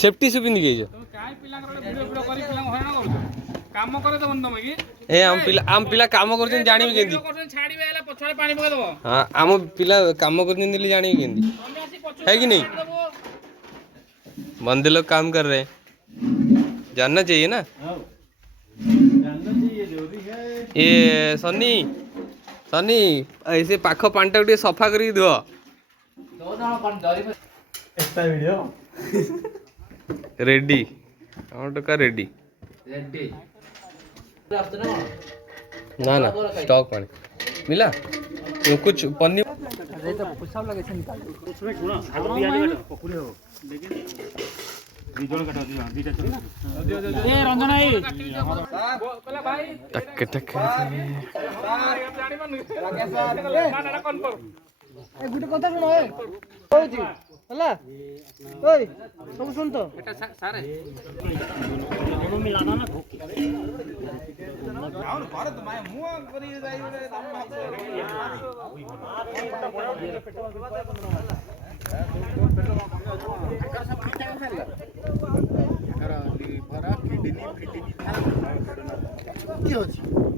safety सु पिंदी गई ए आम पिला काम कर जानी भी केंदी हां आम पिला काम कर जानी भी केंदी है कि नहीं बंदे लोग काम कर रहे हैं जानना चाहिए ना ये सन्नी सन्नी ऐसे पाख पानी टाक सफा कर धुआ रेडी टका रेडी ना ना स्टॉक पानी मिला तो कुछ पन्नी टक टक गुटे कथा सुन ए कहूची हला ओय सब सुन तो एटा सारे मिलाना ना और भारत माय मुआ करी जाई रे लिवर किडनी फिटिनी की होची